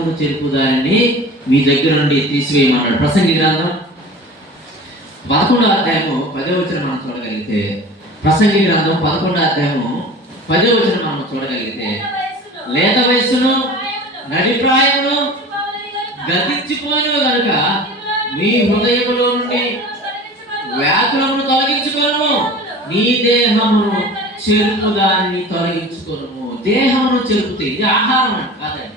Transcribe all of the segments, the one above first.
దేహమును చెరుపు దానిని మీ దగ్గర నుండి తీసివేయమన్నాడు. ప్రసంగి గ్రంథం 11వ అధ్యాయము 10వ వచనం మనం చూడగలిగితే, ప్రసంగి గ్రంథం 11వ అధ్యాయము 10వ వచనం మనం చూడగలిగితే, లేత వయస్సును నడిప్రాయమును గతించిపోయినవి కనుక మీ హృదయములో నుండి వ్యాకులమును తొలగించుకోను, నీ దేహమును చెరుపు దాన్ని తొలగించుకోను. దేహమును చెరుపుతే ఇది ఆహారం కాదండి,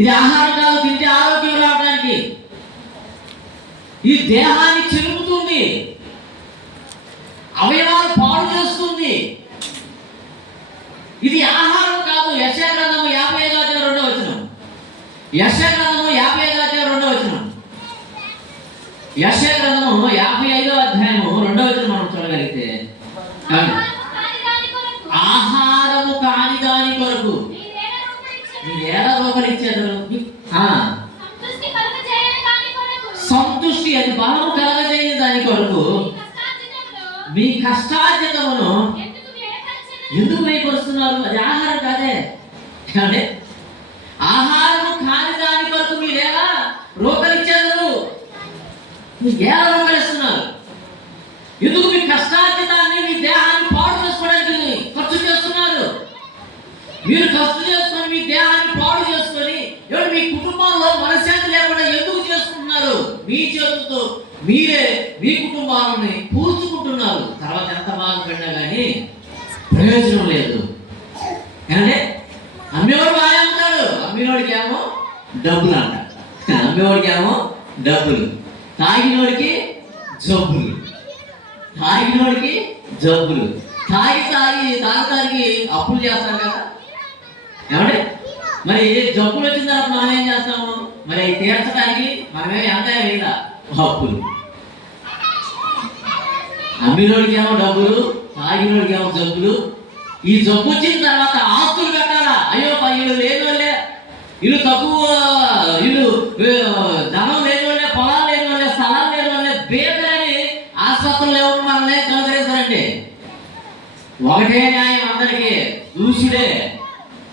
ఇది ఆహారం కాదు. తింటే ఆరోగ్యం రావడానికి ఈ దేహాన్ని చెరుపుతుంది, అవయవాలు పాడు చేస్తుంది. ఇది ఆహారం కాదు. యెషయా గ్రంథము 55వ అధ్యాయం 2వ వచనం, యెషయా గ్రంథము 55వ అధ్యాయం 2వ వచనం, యెషయా గ్రంథము 55వ అధ్యాయము 2వ వచనం మనం చూడగలిగితే, ఆహారము కాని దాని కొరకు మీరేలా రూపలిచ్చారు? సంతుష్టి, అది బలము కలగజేయని దాని కొరకు మీ కష్టార్జితమును ఎందుకు వేయపరుస్తున్నారు? అది ఆహారం కాదే. అంటే ఆహారము కాని దాని కొరకు మీరేలా రూపలిచ్చారు? మీరు ఎలా రూపలిస్తున్నారు? ఎందుకు మీ కష్టార్జితాన్ని, మీ దేహాన్ని పాడు చేసుకోవడానికి ఖర్చు చేస్తున్నారు? మీరు ఖర్చు చేసుకొని మీ దేహాన్ని పాడు చేసుకొని ఎవరు మీ కుటుంబంలో మనశ్శాంతి లేకుండా ఎందుకు చేసుకుంటున్నారు? మీ చేతులతో మీరే మీ కుటుంబాలని పూడ్చుకుంటున్నారు. తర్వాత ఎంత బాధపడినా కానీ ప్రయోజనం లేదు. అంటే అమ్మేవాడు బాగా ఉంటాడు, అమ్మినోడికి ఏమో డబ్బులు అంట, అమ్మేవాడికి ఏమో డబ్బులు, తాగినోడికి జబ్బులు, తాగినోడికి జబ్బులు, తాగి అప్పులు చేస్తారు కదా. ఏమంటే మరి జబ్బులు వచ్చిన తర్వాత మనం ఏం చేస్తాము? మరి అవి తీర్చడానికి మనమే ఎంత వేయాల? అప్పులు. అమ్మినోడికి ఏమో డబ్బులు, తాగినోడికి ఏమో జబ్బులు. ఈ జబ్బు వచ్చిన తర్వాత ఆస్తులు కట్టాలా? అయ్యో వీళ్ళు లేని వాళ్ళే, వీళ్ళు తక్కువ, వీళ్ళు ధనం లేని వాళ్ళే, పొలాలు లేని వాళ్ళే, స్థలాలు లేని వాళ్ళే, బేదలని ఆసుపత్రులు ఎవరు మనల్ని కనుగొనేశారండి. ఒకటే న్యాయం అందరికీ, దూషుడే.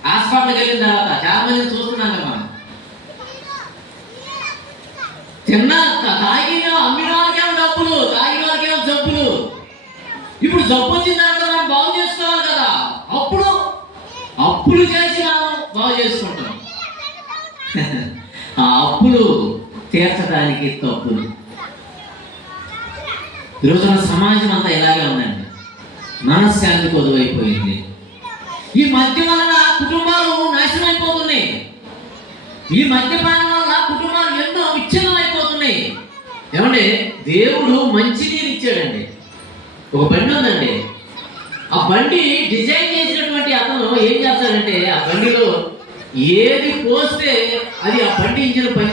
హాస్పిటల్కి వెళ్ళిన తర్వాత చాలా మంది చూస్తున్నాం కదా, మనం తాగిన అమ్మిన వాళ్ళకేమో డబ్బులు, తాగిన వాళ్ళకేమో జబ్బులు. ఇప్పుడు జబ్బు వచ్చిన తర్వాత మనం బాగు చేసుకోవాలి కదా, అప్పులు చేసి మనం బాగు చేసుకుంటాం. ఆ అప్పులు తీర్చడానికి తప్పులు. ఈరోజున సమాజం అంతా ఇలాగే ఉందండి, మనశ్శాంతి కొదువైపోయింది. ఈ మద్యం వలన కుటుంబాలు నాశనం అయిపోతున్నాయి. ఈ మద్యపానం వల్ల కుటుంబాలు ఎన్నో విచ్ఛిన్నం అయిపోతున్నాయి. ఏమంటే దేవుడు మంచినీరు ఇచ్చాడండి. ఒక బండి ఉందండి, ఆ బండి డిజైన్ చేసినటువంటి అతను ఏం చేస్తాడంటే, ఆ బండిలో ఏది పోస్తే అది ఆ బండి ఇంజిన్ పని